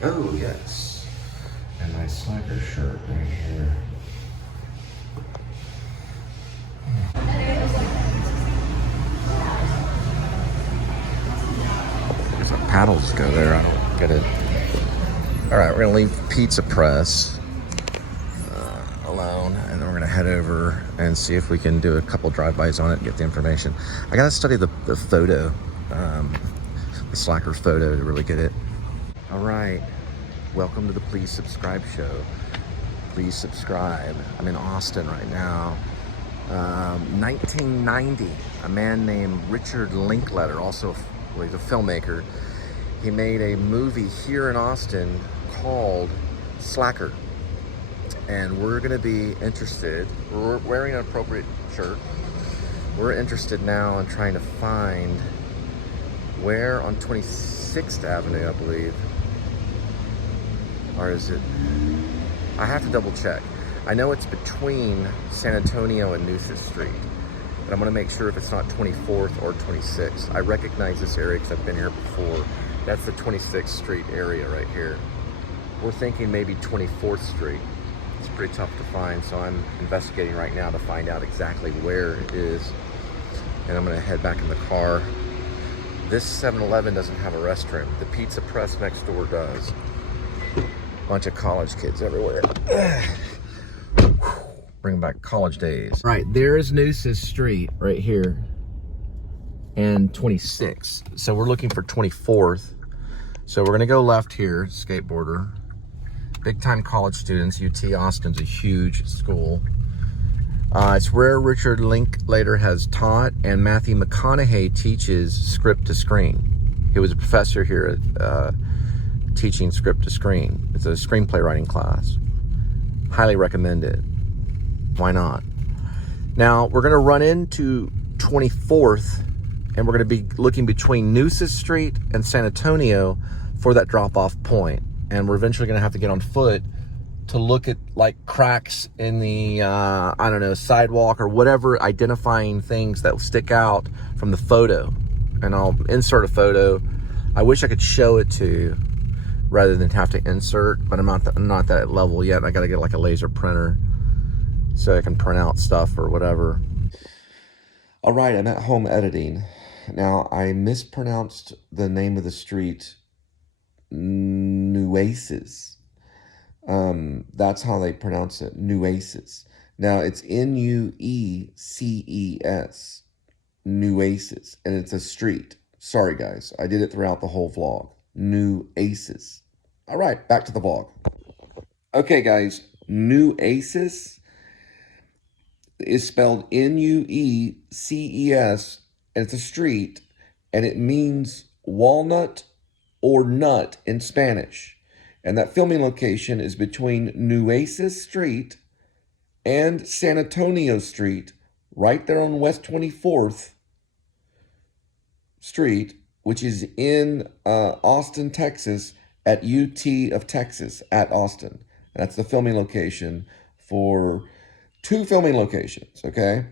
Oh, yes. And my slacker shirt right here. There's some paddles go there. I don't get it. All right, we're gonna leave Pizza Press alone, and then we're gonna head over and see if we can do a couple drive-bys on it and get the information. I gotta study the photo, the slacker photo to really get it. All right, welcome to the Please Subscribe show. Please subscribe. I'm in Austin right now. 1990, a man named Richard Linklater, also he's a filmmaker. He made a movie here in Austin called Slacker. And we're gonna be interested, we're wearing an appropriate shirt. We're interested now in trying to find where on 26th Avenue, I believe, or is it, I have to double check. I know it's between San Antonio and Nueces Street, but I'm gonna make sure if it's not 24th or 26th. I recognize this area because I've been here before. That's the 26th Street area right here. We're thinking maybe 24th Street. It's pretty tough to find, so I'm investigating right now to find out exactly where it is. And I'm gonna head back in the car. This 7-Eleven doesn't have a restroom. The Pizza Press next door does. Bunch of college kids everywhere. Bring back college days. Right, there's Nueces Street right here. And 26. So we're looking for 24th. So we're gonna go left here, skateboarder. Big time college students. UT Austin's a huge school. It's where Richard Linklater has taught, and Matthew McConaughey teaches script to screen. He was a professor here at teaching script to screen. It's a screenplay writing class. Highly recommend it. Why not? Now we're gonna run into 24th, and we're gonna be looking between Nueces Street and San Antonio for that drop-off point. And we're eventually gonna have to get on foot to look at like cracks in the, I don't know, sidewalk or whatever, identifying things that will stick out from the photo. And I'll insert a photo. I wish I could show it to you rather than have to insert, but I'm not that level yet. I gotta get like a laser printer so I can print out stuff or whatever. All right, I'm at home editing. Now, I mispronounced the name of the street, Nueces. That's how they pronounce it, Nueces. Now, it's Nueces, Nueces, and it's a street. Sorry, guys, I did it throughout the whole vlog. Nueces. All right, back to the vlog. Okay, guys, Nueces is spelled Nueces, and it's a street, and it means walnut or nut in Spanish. And that filming location is between Nueces Street and San Antonio Street, right there on West 24th Street, which is in Austin, Texas, at UT of Texas, at Austin. And that's the filming location for 2 filming locations, okay?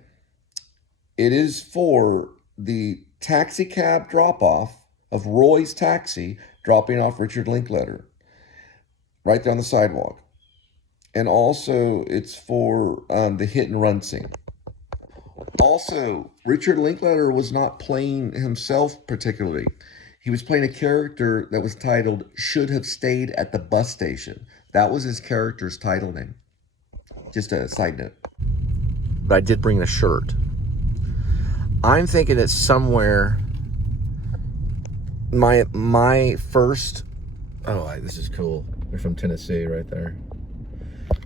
It is for the taxi cab drop-off of Roy's Taxi, dropping off Richard Linklater, right there on the sidewalk. And also, it's for the hit and run scene. Also, Richard Linklater was not playing himself particularly. He was playing a character that was titled Should Have Stayed at the Bus Station. That was his character's title name. Just a side note. But I did bring a shirt. I'm thinking it's somewhere. My first, this is cool. They're from Tennessee right there.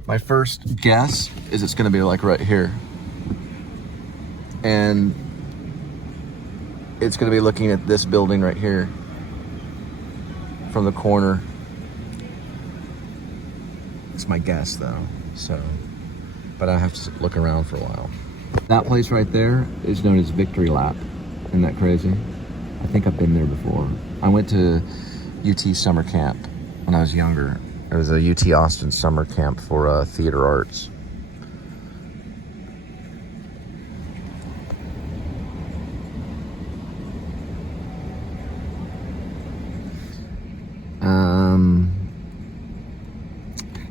My first guess is it's gonna be like right here. And it's gonna be looking at this building right here from the corner. It's my guess though, so, but I have to look around for a while. That place right there is known as Victory Lap. Isn't that crazy? I think I've been there before. I went to UT summer camp when I was younger. It was a UT Austin summer camp for theater arts.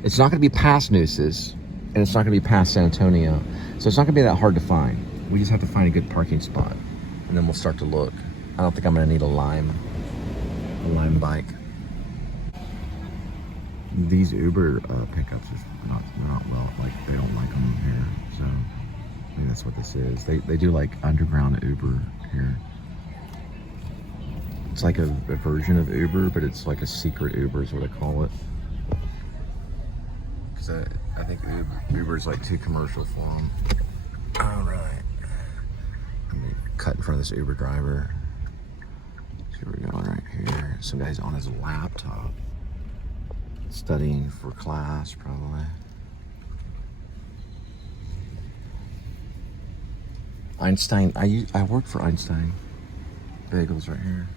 It's not going to be past Nueces, and it's not going to be past San Antonio. So it's not going to be that hard to find. We just have to find a good parking spot, and then we'll start to look. I don't think I'm going to need a Lime bike. These Uber pickups is not well, like they don't like them here. So I think that's what this is. They do like underground Uber here. It's like a version of Uber, but it's like a secret Uber is what I call it. Because I think Uber is like too commercial for them. All right. I'm gonna cut in front of this Uber driver. See where we're going right here. Some guy's on his laptop, studying for class probably. Einstein. I worked for Einstein Bagels right here.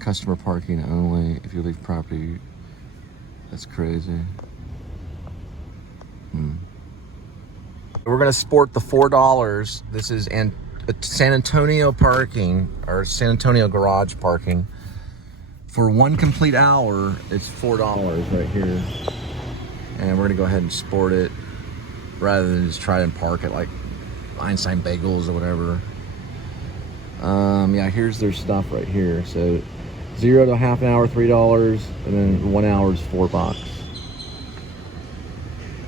Customer parking only if you leave property. That's crazy. We're gonna sport the $4. This is San Antonio parking, or San Antonio garage parking. For 1 complete hour, it's $4 right here. And we're gonna go ahead and sport it rather than just try and park at like Einstein Bagels or whatever. Yeah, here's their stuff right here. So 0 to half an hour, $3, and then 1 hour is $4.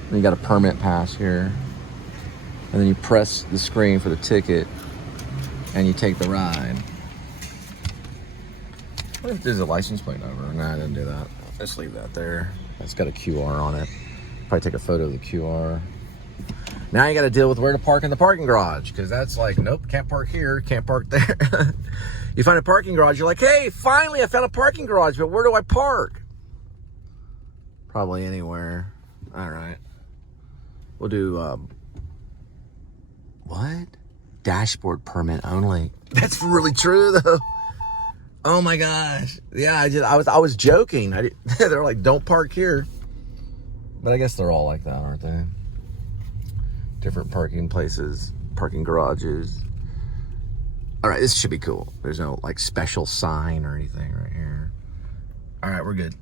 Then you got a permit pass here. And then you press the screen for the ticket and you take the ride. What if there's a license plate number? Nah, I didn't do that. Let's leave that there. It's got a QR on it. Probably take a photo of the QR. Now you got to deal with where to park in the parking garage, because that's like, nope, can't park here, can't park there. You find a parking garage, you're like, hey, finally I found a parking garage, but where do I park? Probably anywhere. All right. We'll do, what? Dashboard permit only. That's really true though. Oh my gosh. Yeah, I was joking. They're like, don't park here. But I guess they're all like that, aren't they? Different parking places, parking garages. All right, this should be cool. There's no like special sign or anything right here. All right, we're good.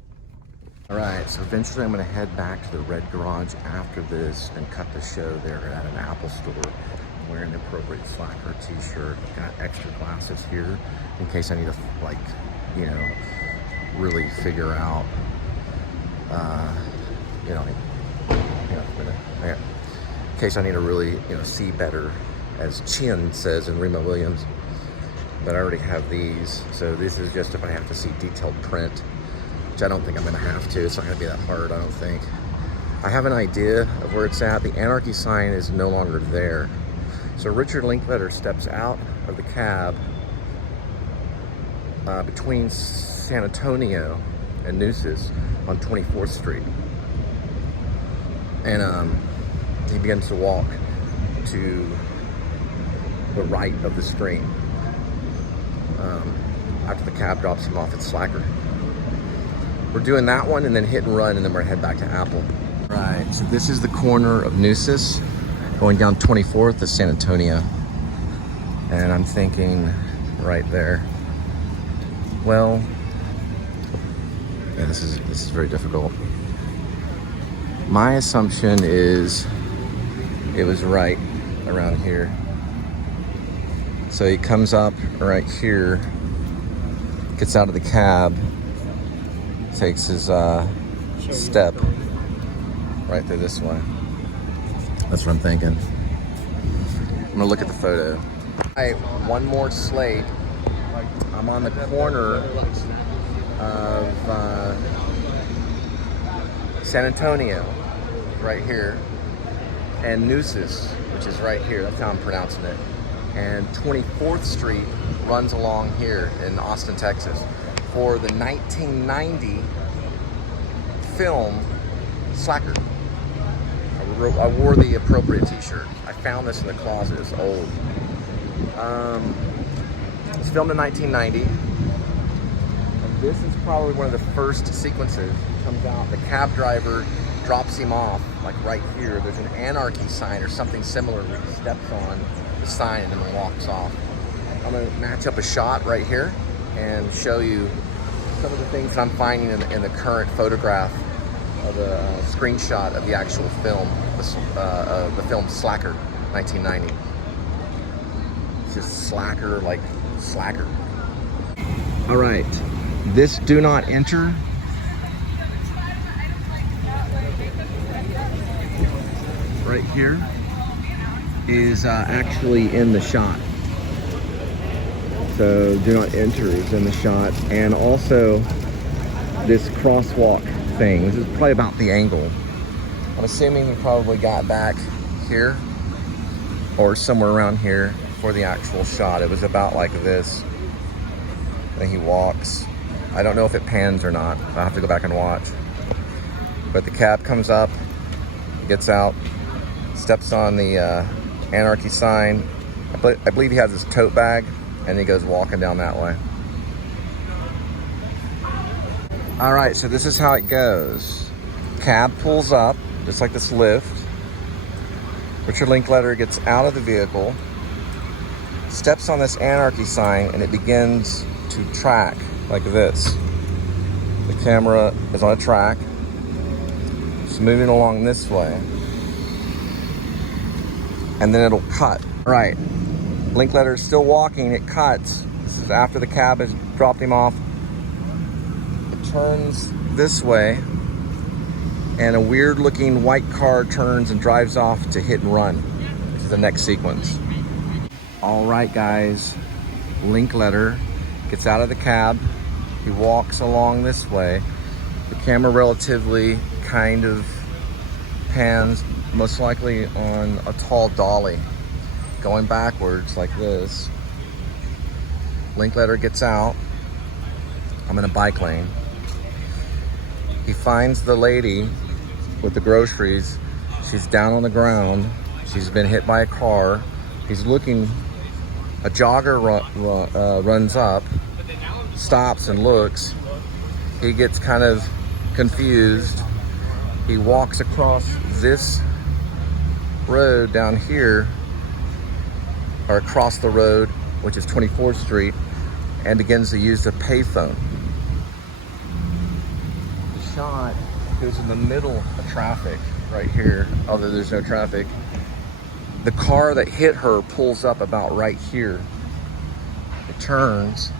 All right, so eventually I'm gonna head back to the red garage after this and cut the show there at an Apple store. I'm wearing the appropriate slacker t-shirt. Got extra glasses here in case I need to, like, you know, really figure out, in case I need to really, see better, as Chin says in Remo Williams. But I already have these, so this is just if I have to see detailed print, which I don't think I'm gonna have to. It's not gonna be that hard, I don't think. I have an idea of where it's at. The Anarchy sign is no longer there. So Richard Linklater steps out of the cab between San Antonio and Nueces on 24th Street. And he begins to walk to the right of the screen after the cab drops him off at Slacker. We're doing that one and then hit and run, and then we're head back to Apple. Right, so this is the corner of Nueces going down 24th to San Antonio. And I'm thinking right there. Well, yeah, this is very difficult. My assumption is it was right around here. So he comes up right here, gets out of the cab, takes his step right through this way. That's what I'm thinking. I'm gonna look at the photo. All right, one more slate. I'm on the corner of San Antonio, right here, and Nueces, which is right here. That's how I'm pronouncing it. And 24th Street runs along here in Austin, Texas, for the 1990 film Slacker. I wore the appropriate t-shirt. I found this in the closet. It's old. It's filmed in 1990. And this is probably one of the first sequences. It comes out, the cab driver drops him off, like right here. There's an Anarchy sign or something similar where he steps on the sign and then walks off. I'm gonna match up a shot right here and show you some of the things that I'm finding in the current photograph of the screenshot of the actual film, the film Slacker, 1990. It's just Slacker, like Slacker. All right, this do not enter. Right here is actually in the shot. So do not enter is in the shot, and also this crosswalk thing. This is probably about the angle. I'm assuming he probably got back here or somewhere around here for the actual shot. It was about like this. Then he walks. I don't know if it pans or not. I'll have to go back and watch. But the cab comes up, gets out, steps on the anarchy sign. I believe he has his tote bag, and he goes walking down that way. All right, so this is how it goes. Cab pulls up, just like this lift. Richard Linklater gets out of the vehicle, steps on this anarchy sign, and it begins to track like this. The camera is on a track. It's moving along this way. And then it'll cut. All right, Linklater is still walking, it cuts. This is after the cab has dropped him off. It turns this way, and a weird looking white car turns and drives off to hit and run, which is the next sequence. All right, guys, Linklater gets out of the cab. He walks along this way. The camera relatively kind of pans, most likely on a tall dolly, going backwards like this. Linklater gets out. I'm in a bike lane. He finds the lady with the groceries. She's down on the ground. She's been hit by a car. He's looking. A jogger runs up, stops and looks. He gets kind of confused. He walks across this road down here, or across the road, which is 24th Street, and begins to use the payphone. The shot goes in the middle of traffic right here, although there's no traffic. The car that hit her pulls up about right here. It turns,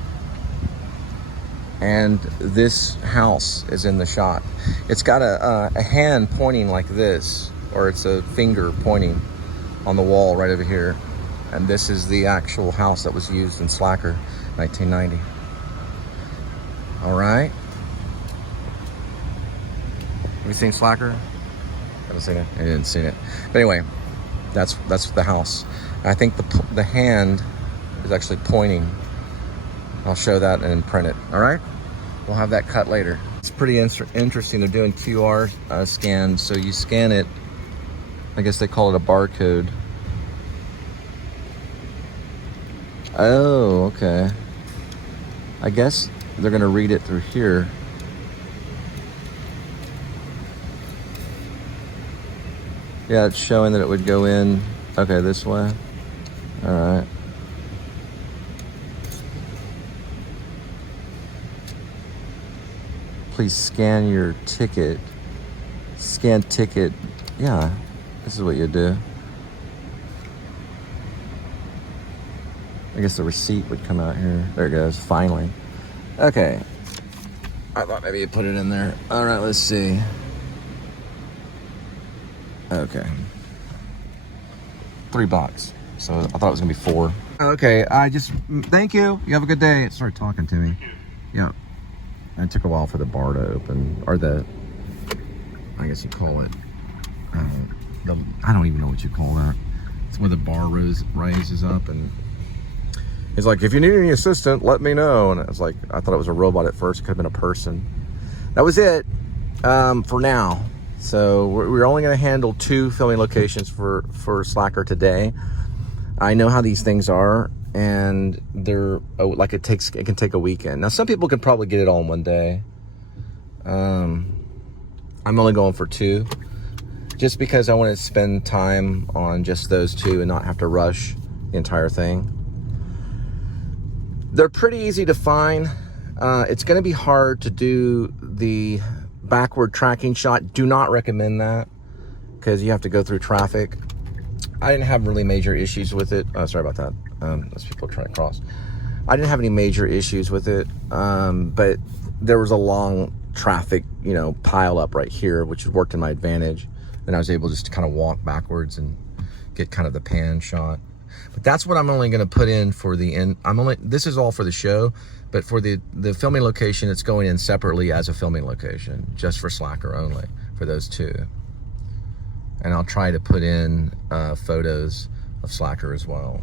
and this house is in the shot. It's got a hand pointing like this, or it's a finger pointing on the wall right over here. And this is the actual house that was used in Slacker, 1990. All right. Have you seen Slacker? Haven't seen it. I didn't see it. But anyway, that's the house. I think the hand is actually pointing. I'll show that and print it. All right. We'll have that cut later. It's pretty interesting. They're doing QR scans, so you scan it. I guess they call it a barcode. Oh, okay. I guess they're gonna read it through here. Yeah, it's showing that it would go in, okay, this way. All right. Please scan your ticket. Scan ticket. Yeah, this is what you do. I guess the receipt would come out here. There it goes, finally. Okay. I thought maybe you put it in there. All right, let's see. Okay. $3. So I thought it was gonna be $4. Okay, thank you. You have a good day. It started talking to me. Yeah. And it took a while for the bar to open, or I guess you call it, I don't even know what you call that. It's where the bar rises up, and he's like, if you need any assistant, let me know. And it was like, I thought it was a robot at first. It could have been a person. That was it for now. So we're only going to handle 2 filming locations for Slacker today. I know how these things are, and they're like it can take a weekend. Now some people could probably get it all in one day. I'm only going for 2, just because I want to spend time on just those 2 and not have to rush the entire thing. They're pretty easy to find. It's going to be hard to do the backward tracking shot. Do not recommend that because you have to go through traffic. I didn't have really major issues with it. Sorry about that. Those people trying to cross. I didn't have any major issues with it, but there was a long traffic, you know, pile up right here, which worked in my advantage. And I was able just to kind of walk backwards and get kind of the pan shot. But that's what I'm only going to put in for the end. This is all for the show, but for the filming location, it's going in separately as a filming location, just for Slacker only, for those two. And I'll try to put in photos of Slacker as well.